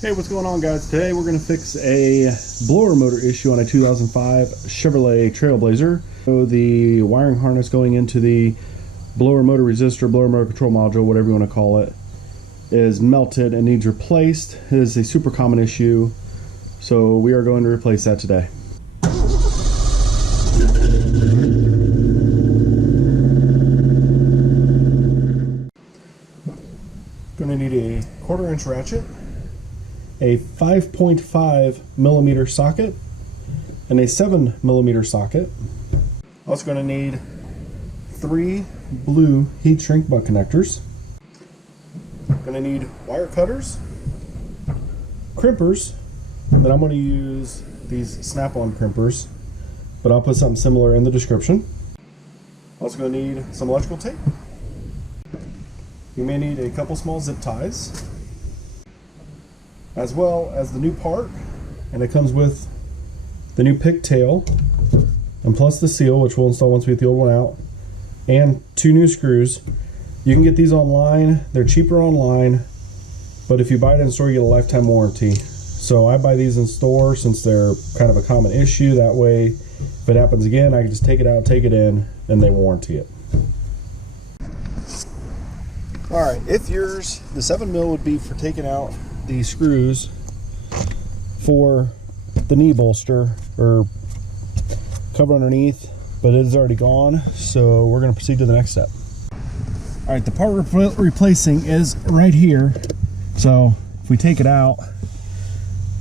Hey, what's going on, guys? Today we're going to fix a blower motor issue on a 2005 Chevrolet Trailblazer. So the wiring harness going into the blower motor resistor, blower motor control module, whatever you want to call it, is melted and needs replaced. It is a super common issue, so we are going to replace that today. Going to need a 1/4 inch ratchet, a 5.5 millimeter socket, and a 7 millimeter socket. Also going to need 3 blue heat shrink butt connectors. Going to need wire cutters, crimpers, but I'm going to use these snap-on crimpers, but I'll put something similar in the description. Also going to need some electrical tape. You may need a couple small zip ties, as well as the new part, and it comes with the new pigtail and plus the seal, which we'll install once we get the old one out, and 2 new screws. You can get these online. They're cheaper online, but if you buy it in store, you get a lifetime warranty. So I buy these in store since they're kind of a common issue. That way, if it happens again, I can just take it out, take it in, and they warranty it. Alright, if yours, the 7 mil would be for taking out the screws for the knee bolster or cover underneath, but it is already gone, so we're going to proceed to the next step. Alright, the part we're replacing is right here, so if we take it out,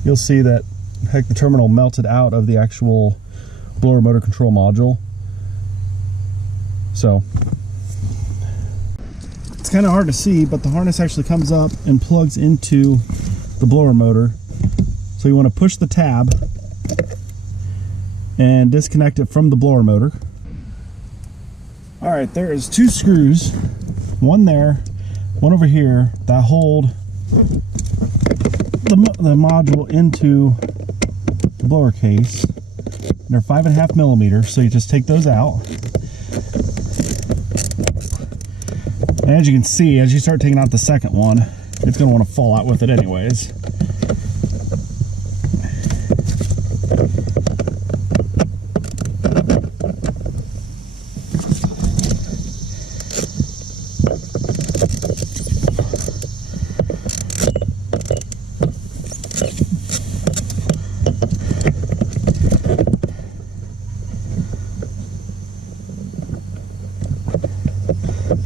you'll see that the terminal melted out of the actual blower motor control module. So it's kind of hard to see, but the harness actually comes up and plugs into the blower motor. So you want to push the tab and disconnect it from the blower motor. Alright, there is 2 screws, one there, one over here, that hold the module into the blower case. And they're 5.5 millimeters, so you just take those out. And as you can see, as you start taking out the second one, it's going to want to fall out with it anyways.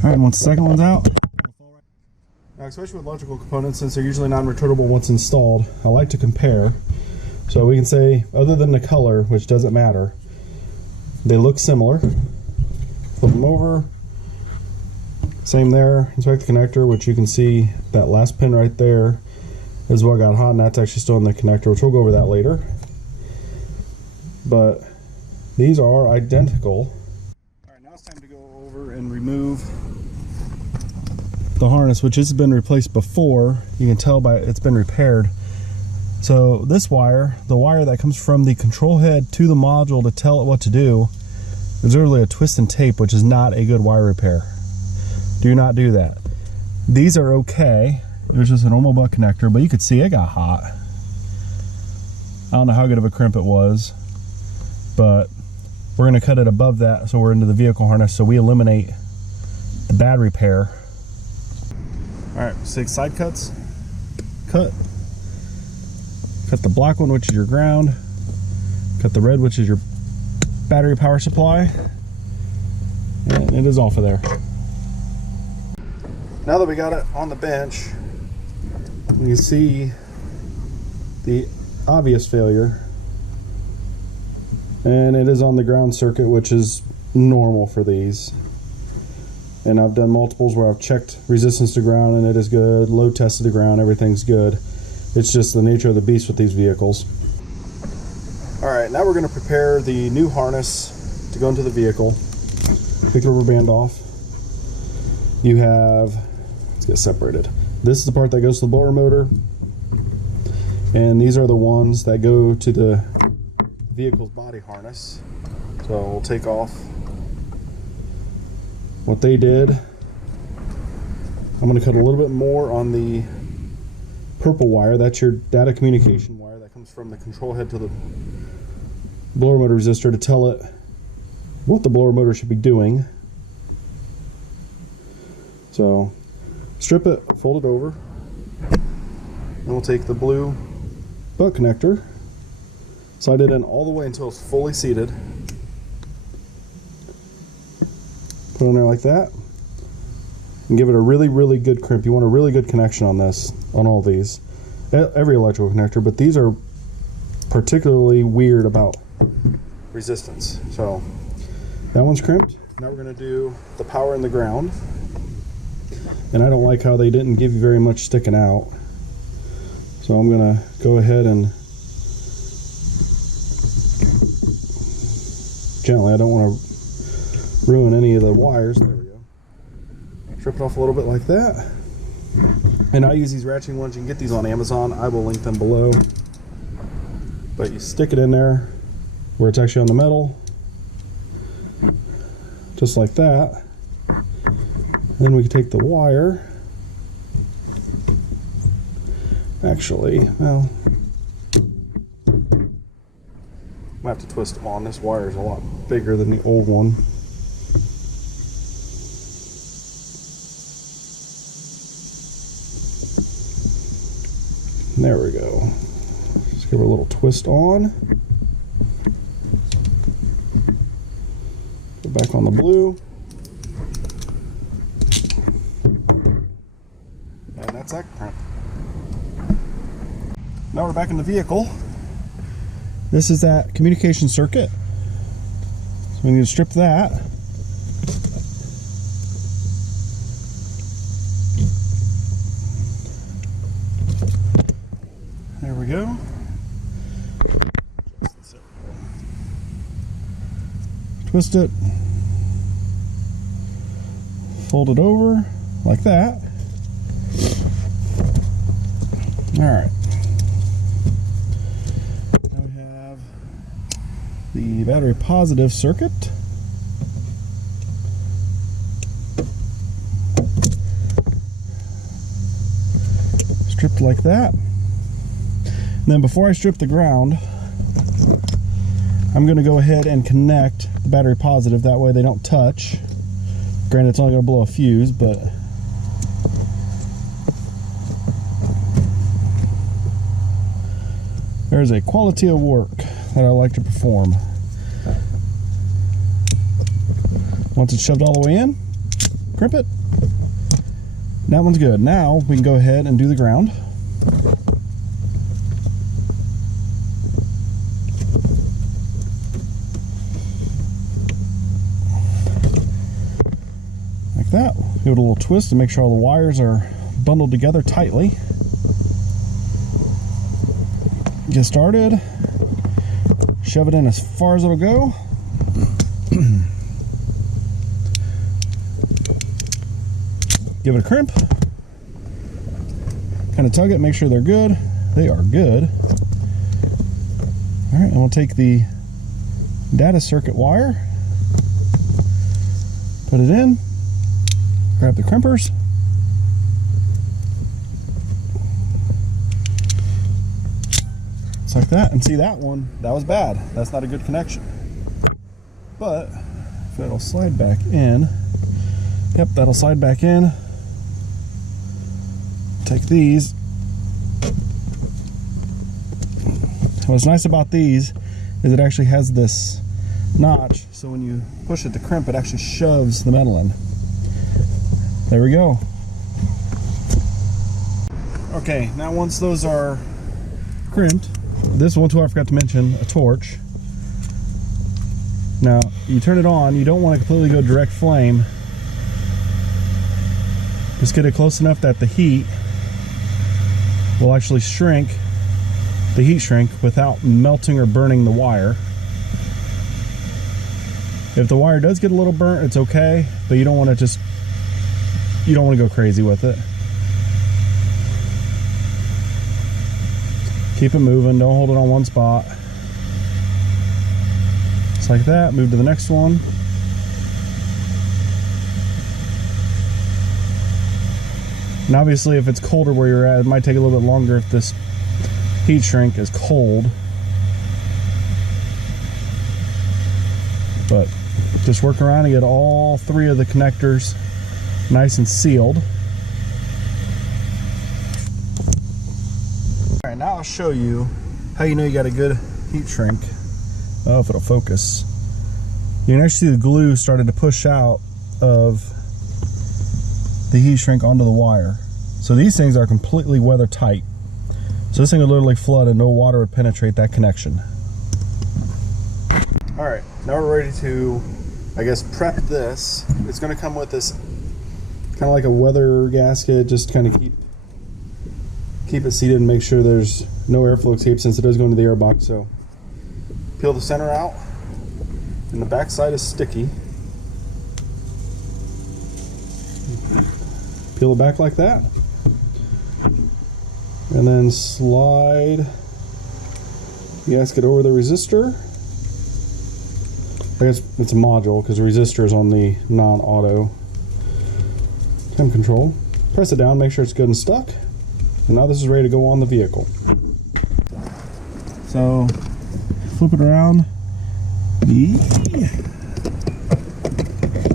Alright, once the second one's out, now, especially with electrical components, since they're usually non-returnable once installed, I like to compare. So we can say, other than the color, which doesn't matter, they look similar. Flip them over. Same there. Inspect the connector, which you can see that last pin right there is what got hot, and that's actually still in the connector, which we'll go over that later. But these are identical. Alright, now it's time to go over and remove the harness, which has been replaced before. You can tell by it's been repaired. So this wire, the wire that comes from the control head to the module to tell it what to do, is literally a twist and tape, which is not a good wire repair. Do not do that. These are okay. It was just a normal butt connector, but you could see it got hot. I don't know how good of a crimp it was, but we're going to cut it above that, so we're into the vehicle harness, so we eliminate the bad repair. Alright, 6 side cuts. Cut the black one, which is your ground. Cut the red, which is your battery power supply. And it is off of there. Now that we got it on the bench, you see the obvious failure. And it is on the ground circuit, which is normal for these. And I've done multiples where I've checked resistance to ground and it is good, load tested to ground, everything's good. It's just the nature of the beast with these vehicles. Alright, now we're going to prepare the new harness to go into the vehicle. Pick the rubber band off. You have, let's get separated. This is the part that goes to the blower motor. And these are the ones that go to the vehicle's body harness. So we'll take off what they did. I'm going to cut a little bit more on the purple wire, that's your data communication wire that comes from the control head to the blower motor resistor to tell it what the blower motor should be doing. So strip it, fold it over, and we'll take the blue butt connector, slide it in all the way until it's fully seated, put it on there like that, and give it a really good crimp. You want a really good connection on this, on all these, every electrical connector, but these are particularly weird about resistance. So that one's crimped. Now we're going to do the power and the ground, and I don't like how they didn't give you very much sticking out, so I'm going to go ahead and gently, I don't want to ruin any of the wires. There we go. Strip it off a little bit like that. And I use these ratcheting ones. You can get these on Amazon. I will link them below. But you stick it in there where it's actually on the metal, just like that. Then we can take the wire. Actually, well, I have to twist them on. This wire is a lot bigger than the old one. There we go. Just give it a little twist on. Go back on the blue. And that's that crimp. Now we're back in the vehicle. This is that communication circuit. So we need to strip that. There we go. Twist it. Fold it over like that. All right. The battery positive circuit. Stripped like that. And then before I strip the ground, I'm going to go ahead and connect the battery positive. That way they don't touch. Granted, it's only going to blow a fuse, but there's a quality of work that I like to perform. Once it's shoved all the way in, crimp it. That one's good. Now we can go ahead and do the ground. Like that. Give it a little twist to make sure all the wires are bundled together tightly. Get started. Shove it in as far as it'll go. Give it a crimp. Kind of tug it, make sure they're good. They are good. All right, and we'll take the data circuit wire, put it in, grab the crimpers. Like that, and see that one, that was bad. That's not a good connection. But if it'll slide back in, yep, that'll slide back in. Take these. What's nice about these is it actually has this notch, so when you push it to crimp, it actually shoves the metal in. There we go. Okay, now once those are crimped, this one too I forgot to mention, a torch. Now you turn it on, you don't want to completely go direct flame. Just get it close enough that the heat will actually shrink, the heat shrink, without melting or burning the wire. If the wire does get a little burnt, it's okay, but you don't want to go crazy with it. Keep it moving, don't hold it on one spot. Just like that, move to the next one. And obviously if it's colder where you're at, it might take a little bit longer if this heat shrink is cold. But just work around and get all 3 of the connectors nice and sealed. Alright, now I'll show you how you know you got a good heat shrink. Oh, if it'll focus. You can actually see the glue started to push out of the heat shrink onto the wire. So these things are completely weather tight. So this thing would literally flood and no water would penetrate that connection. Alright, now we're ready to, I guess, prep this. It's going to come with this kind of like a weather gasket, just kind of keep it seated and make sure there's no airflow escape since it is going to the air box. So peel the center out, and the back side is sticky. Peel it back like that, and then slide the gasket over the resistor. I guess it's a module because the resistor is on the non-auto temp control. Press it down, make sure it's good and stuck. And now this is ready to go on the vehicle. So flip it around. It's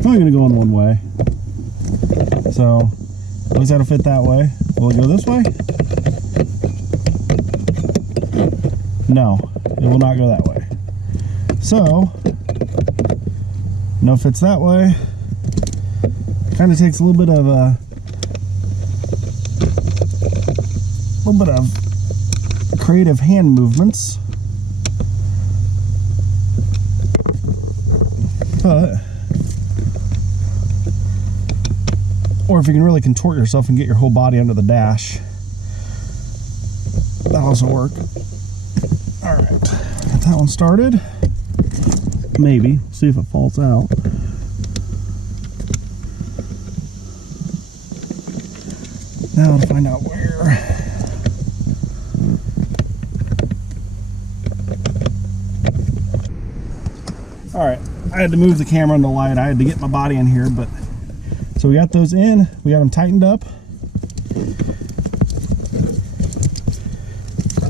only going to go in one way. So at least that'll fit that way. Will it go this way? No, it will not go that way. So, no, it fits that way. Kind of takes a little bit of creative hand movements, but or if you can really contort yourself and get your whole body under the dash, that'll also work. All right, get that one started. Maybe see if it falls out. Now to find out where. All right, I had to move the camera and the light. I had to get my body in here, but so we got those in. We got them tightened up.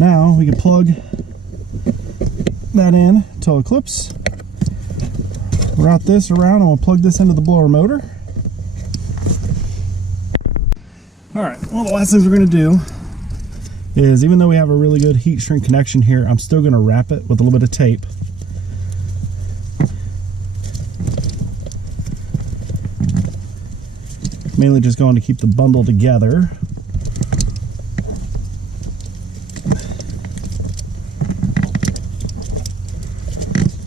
Now we can plug that in till it clips. Route this around and we'll plug this into the blower motor. All right, well, the last things we're going to do is, even though we have a really good heat shrink connection here, I'm still going to wrap it with a little bit of tape. Mainly just going to keep the bundle together.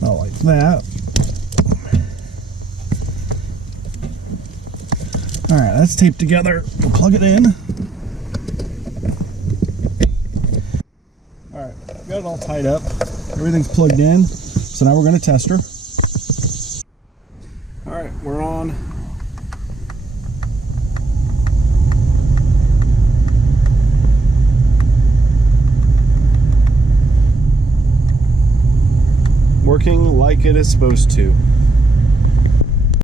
Not like that. All right, that's taped together. We'll plug it in. All right, got it all tied up. Everything's plugged in. So now we're going to test her. All right, we're on. Working like it is supposed to.